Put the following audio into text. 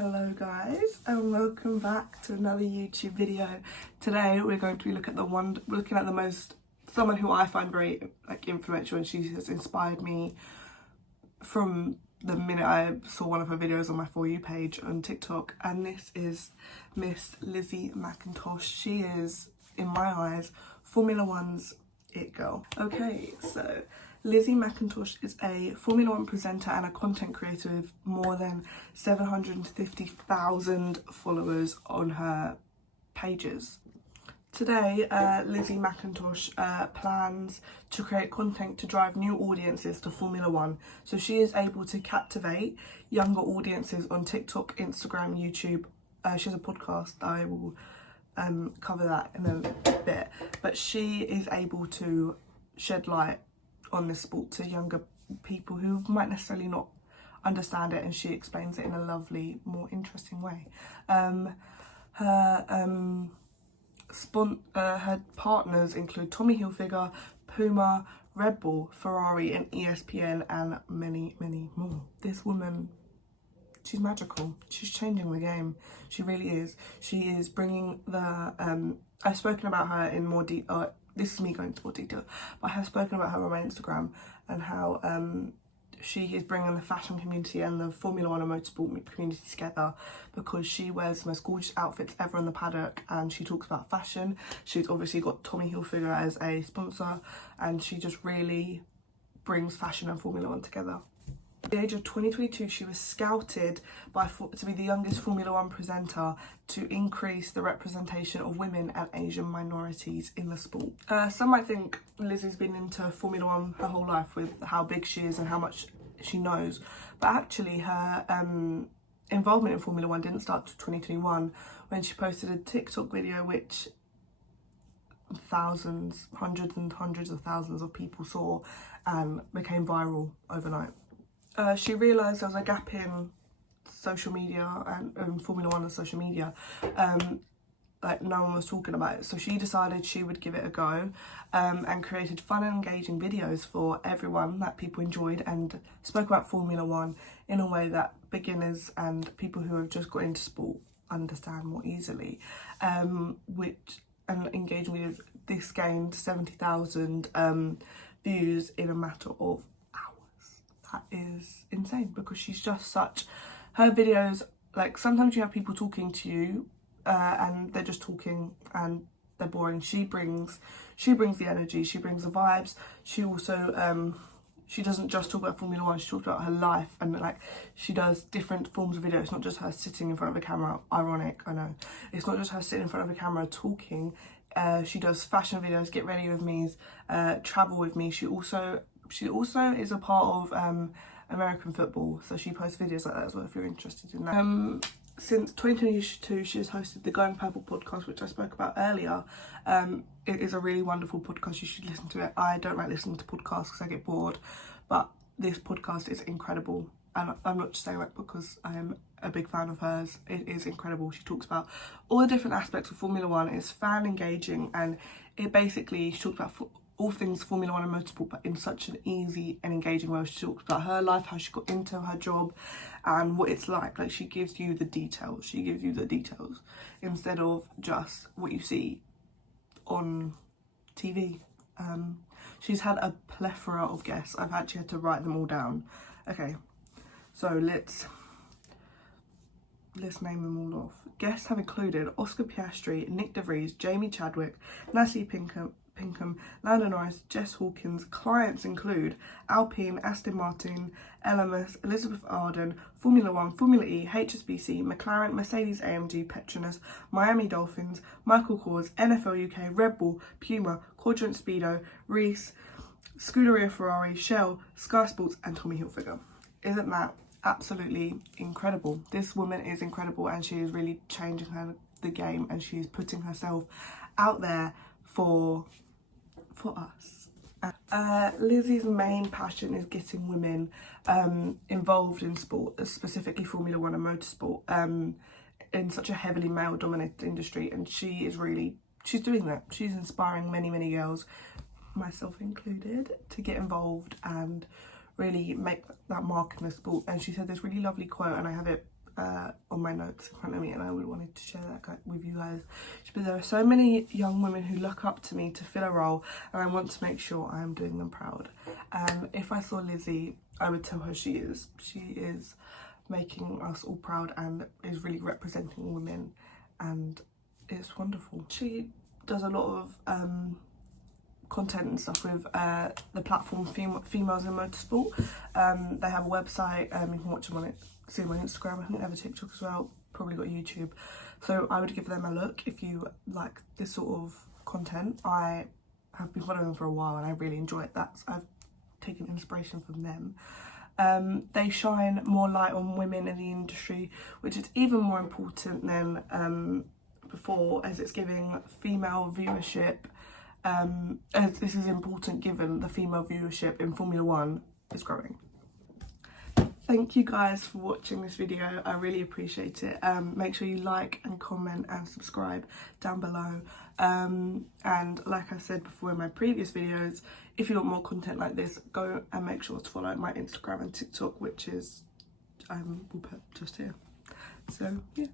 Hello guys, and welcome back to another YouTube video. Today we're going to be looking at someone who I find very influential, and she has inspired me from the minute I saw one of her videos on my For You page on TikTok, and this is Miss Lissie Mackintosh. She is, in my eyes, Formula One's it girl. Okay, so Lissie Mackintosh is a Formula One presenter and a content creator with more than 750,000 followers on her pages. Today, Lissie Mackintosh plans to create content to drive new audiences to Formula One. So she is able to captivate younger audiences on TikTok, Instagram, YouTube. She has a podcast. I will cover that in a bit. But she is able to shed light on this sport to younger people who might necessarily not understand it, and she explains it in a lovely, more interesting way. Her partners include Tommy Hilfiger, Puma, Red Bull, Ferrari and ESPN, and many, many more. This woman, she's magical. She's changing the game. She really is. She is bringing the I've spoken about her in more detail. This is me going into more detail, but I have spoken about her on my Instagram and how she is bringing the fashion community and the Formula One and motorsport community together, because she wears the most gorgeous outfits ever in the paddock, and she talks about fashion. She's obviously got Tommy Hilfiger as a sponsor, and she just really brings fashion and Formula One together. At the age of 22, she was scouted to be the youngest Formula One presenter to increase the representation of women and Asian minorities in the sport. Some might think Lizzie's been into Formula One her whole life with how big she is and how much she knows, but actually her involvement in Formula One didn't start until 2021, when she posted a TikTok video which thousands, hundreds and hundreds of thousands of people saw and became viral overnight. She realised there was a gap in social media and Formula One and social media. No one was talking about it. So she decided she would give it a go, and created fun and engaging videos for everyone that people enjoyed, and spoke about Formula One in a way that beginners and people who have just got into sport understand more easily. Engaging videos, this gained 70,000 views in a matter of hours. That is insane, because she's just her videos, sometimes you have people talking to you and they're just talking and they're boring. She brings the energy, she brings the vibes. She also she doesn't just talk about Formula One, she talks about her life, and she does different forms of video. It's not just her sitting in front of a camera. Ironic, I know. It's not just her sitting in front of a camera talking. She does fashion videos, get ready with me, travel with me. She also is a part of American football, so she posts videos like that as well if you're interested in that. Since 2022, she has hosted the Going Purple podcast, which I spoke about earlier. It is a really wonderful podcast. You should listen to it. I don't like listening to podcasts because I get bored, but this podcast is incredible. And I'm not just saying that because I am a big fan of hers. It is incredible. She talks about all the different aspects of Formula One. It's fan engaging, and she talks about all things Formula One and motorsport, but in such an easy and engaging way. She talks about her life, how she got into her job, and what it's like. She gives you the details. She gives you the details instead of just what you see on TV. She's had a plethora of guests. I've actually had to write them all down. Okay, so let's name them all off. Guests have included Oscar Piastri, Nick DeVries, Jamie Chadwick, Natalie Pinkham, Lando Norris, Jess Hawkins. Clients include Alpine, Aston Martin, LMS, Elizabeth Arden, Formula One, Formula E, HSBC, McLaren, Mercedes-AMG, Petronas, Miami Dolphins, Michael Kors, NFL UK, Red Bull, Puma, Quadrant Speedo, Reese, Scuderia Ferrari, Shell, Sky Sports and Tommy Hilfiger. Isn't that absolutely incredible? This woman is incredible, and she is really changing the game, and she's putting herself out there for us. Lizzie's main passion is getting women involved in sport, specifically Formula One and motorsport, in such a heavily male dominated industry, and she's doing that. She's inspiring many, many girls, myself included, to get involved and really make that mark in the sport. And she said this really lovely quote, and I have it on my notes in front of me, and I would wanted to share that with you guys. But there are so many young women who look up to me to fill a role, and I want to make sure I am doing them proud. And if I saw Lizzie, I would tell her she is making us all proud and is really representing women, and it's wonderful. She does a lot of content and stuff with the platform Females in Motorsport. They have a website, you can watch them on it, see them on Instagram. I think they have a TikTok as well, probably got YouTube. So I would give them a look if you like this sort of content. I have been following them for a while and I really enjoy it. I've taken inspiration from them. They shine more light on women in the industry, which is even more important than before, as it's giving female viewership. As this is important given the female viewership in Formula 1 is growing. Thank you guys for watching this video. I really appreciate it. Make sure you like and comment and subscribe down below. And like I said before in my previous videos, if you want more content like this, go and make sure to follow my Instagram and TikTok, which is we'll put just here. So yeah.